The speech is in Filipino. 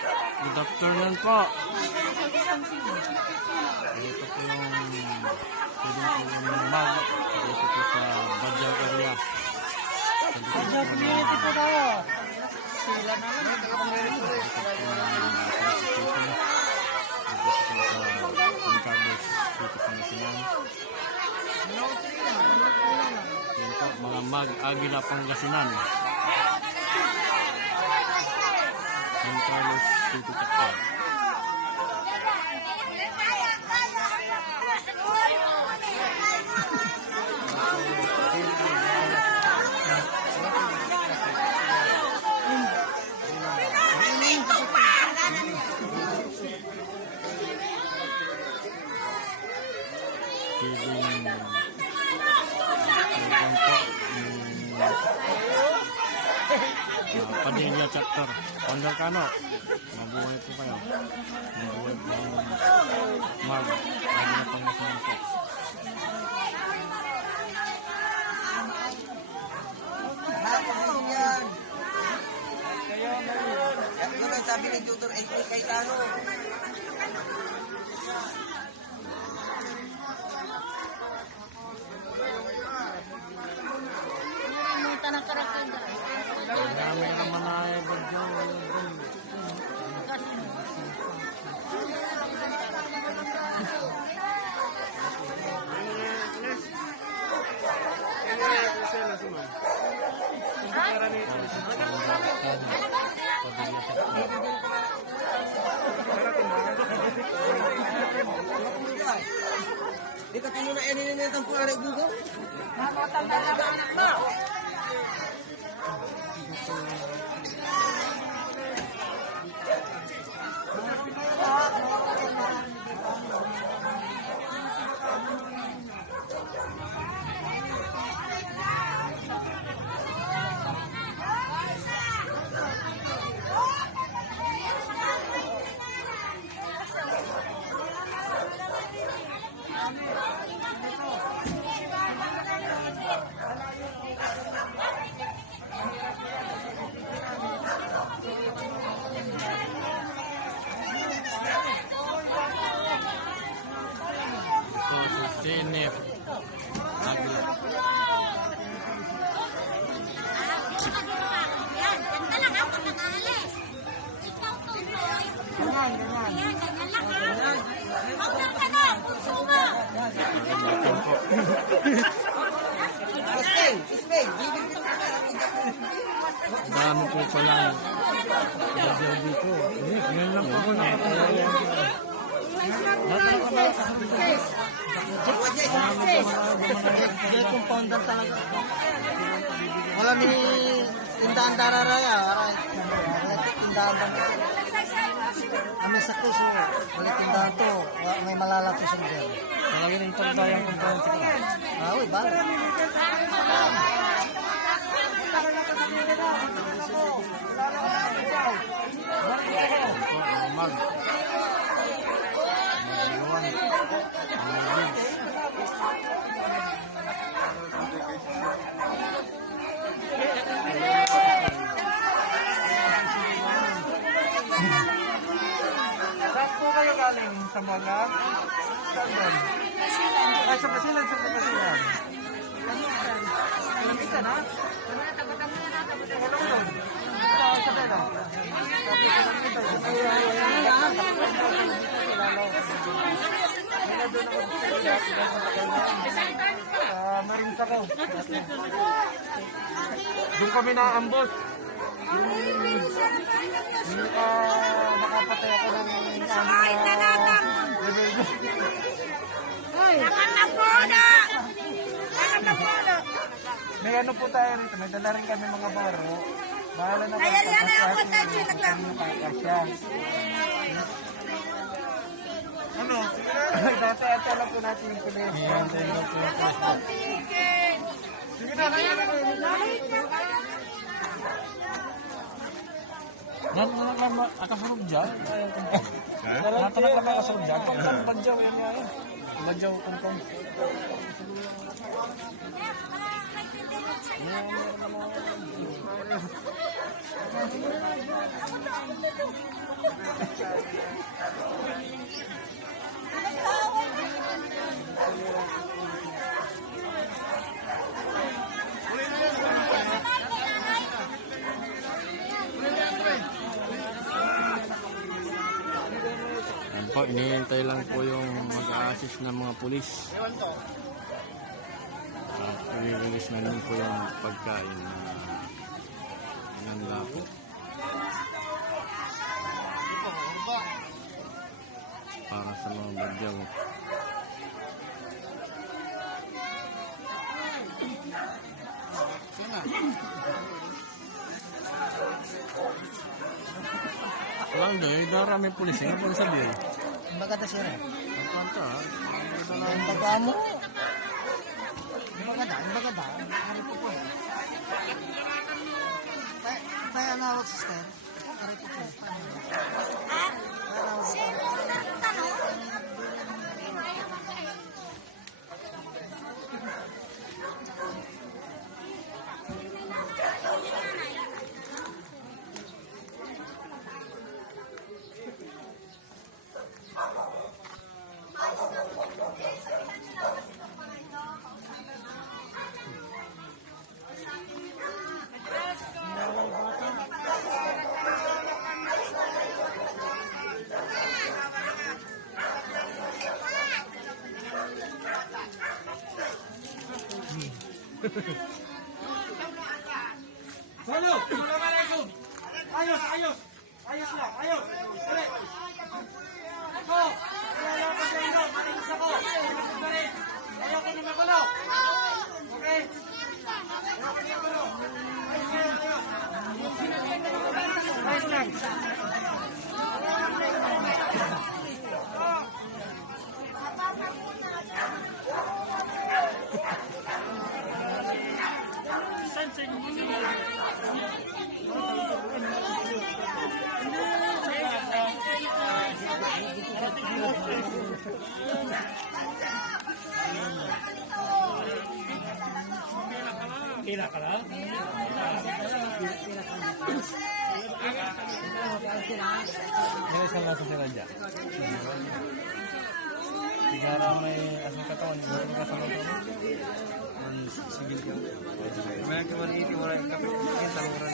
Good afternoon po. Dito po yung pwedeng po yung mag. Dito po sa Badyang area. Badyang community po tayo. Sila na lang. Dito po sa Pangkabos. Dito po nasilang. Yan po, mga mag-Agila Pangasinan. San Carlos City Chapter. Padilla Chapter. Pondal Kano. Mabuhay po kayo. Mabuhay po mag. Lagi na Pangasinan po. Yun ang sabi ni Tutor, kay Kano. Marami naman na Badyaw. Di ka tino na eninitang po aray gugo? Sinip. Agila. Dami po pala. Badyaw dito. Ngayon lang po. Diyan kung founder talaga. Wala ni tindahan dararaya. Tindahan ba? Kami sa Kuso. Wala tindahan to. May malalato sa dyan. Talaga rin pagdayang kumpansi ka. Uy, bala. Mag. Saan po kayo galing? Sa mga? Saan doon? Ay, sa Basilan, sa Basilan. Kalamitan, ha? Kalamitan. Sa Bela. Maring sa ko. Doon kami naambos. Hindi ka nakapatay ako ng may ano po tayo rito, may dala rin kami mga baro. Bahala na Ayan, yan na ako tayo sinagla. Ano? Dati ata lang po natin yung kulit. Sige na, kaya na kayo. Akasurog dyan? Natanag kami akasurog dyan. Kung badyaw yan nga yun. Badyaw kung Yan po, inihintay lang po yung mag-a-assist ng mga pulis. Ililigis na rin po yung pagkain na inanda po. Para sa mga badyaw. Walang dahil darami pulis. Ano pang sabihin? Ang maganda siya rin. Ang kanta ha? Ang baga mo. Ang maganda. Ari po po. Kaya nawag sister. Ari po po. Sino ang tanong? Solo! Assalamualaikum! Ayos! Ayos lang! Ayos! Dali! Ako! Ayoko sa inyo! Malinis ako! Dali! Ayoko na magulo! Okay? Ayoko na magulo! Ayos lang! Kila ka lang? May isang kaso sila dyan. Sigara may asang katawan. May kasama ito. Sigil ka. May kiwan iti wala yung kapit.